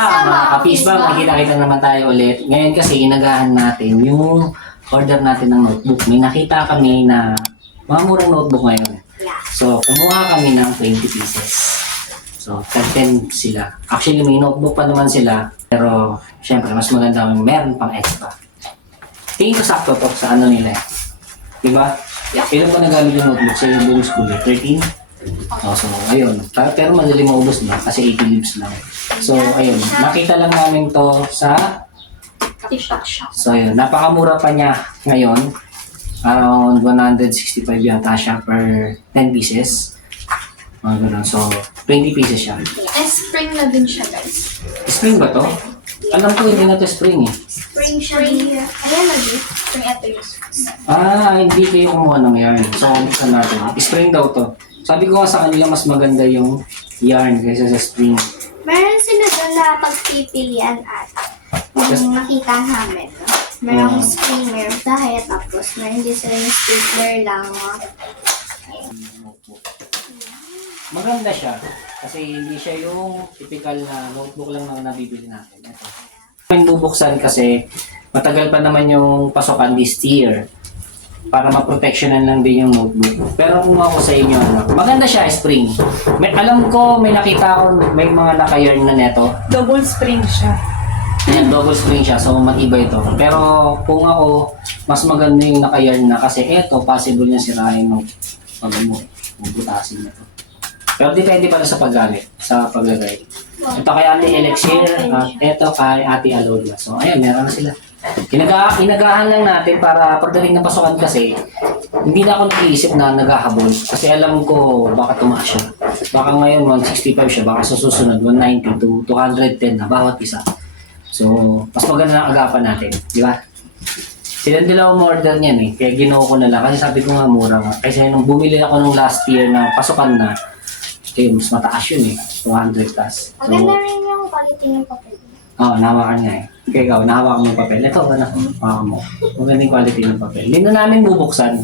mga ka-Fishbang, nakita-kita naman tayo ulit. Ngayon kasi inagahan natin yung order natin ng notebook. May nakita kami na mga murang notebook ngayon. So, kumuha kami ng 20 pieces. So, 10 sila. Actually, may notebook pa naman sila. Pero, syempre, mas maganda kung meron pang extra. Tingin ko sakto to sa ano nila. Diba? Ilan ba nagamit yung notebook sa buong school? 13? Oh, so, ayun. Pero madali maubos na kasi 80 leaves lang. So, ayun. Nakita lang namin to sa TikTok shop. So, ayun. Napakamura pa niya ngayon. Around 165 yata siya per 10 pieces. Mga ganun. So, 20 pieces siya. Spring na din siya, guys. Spring ba to? Alam ko hindi na to spring eh. Spring siya. Ayan na din. Spring ito yung Hindi kayo kumuha ng yarn. So, buksan natin. Spring daw to. Sabi ko nga sa kanila mas maganda yung yarn kaysa sa spring. Meron sila doon na pagpipilian ata. Yung nakita namin. Merong spring, merong dahil, tapos meron din sila yung stapler lang. Maganda siya. Kasi hindi siya yung typical na notebook lang na nabibili natin. Ito. Yung bubuksan kasi matagal pa naman yung pasokan this year. Para ma-protectionan lang din yung notebook. Pero kung ako sa inyo, maganda siya, spring. Alam ko, may nakita ako, may mga naka-yarn na neto. Double spring siya. Ayan, double spring siya, so matibay ito. Pero kung ako, mas maganda yung naka-yarn na kasi eto, possible niya sirain mo. Pag mo, butasin na ito. Pero depende pala sa paggamit, sa paglagay. Ito kay Ate Elixir, at ito kay Ate Alodia. So ayan, meron na sila. Inagahan lang natin para pagdating na pasukan kasi, hindi na ako nag-iisip na naghahabol. Kasi alam ko baka tumaas siya. Baka ngayon 165 siya, baka sa susunod 190 to 210 na bawat isa. So, mas maganda na agapan natin, di ba? Silang dalawang order niyan eh, kaya ginawa ko na lang. Kasi sabi ko nga mura nga. Kasi nung bumili ako nung last year na pasukan na, mas mataas yun eh, 200 plus. So, Maganda rin yung quality ng papel. nahawakan nga eh. Kaya ikaw, nahawakan mo yung papel. Ito, hawakan mo. Magandang quality ng papel. Hindi na namin bubuksan.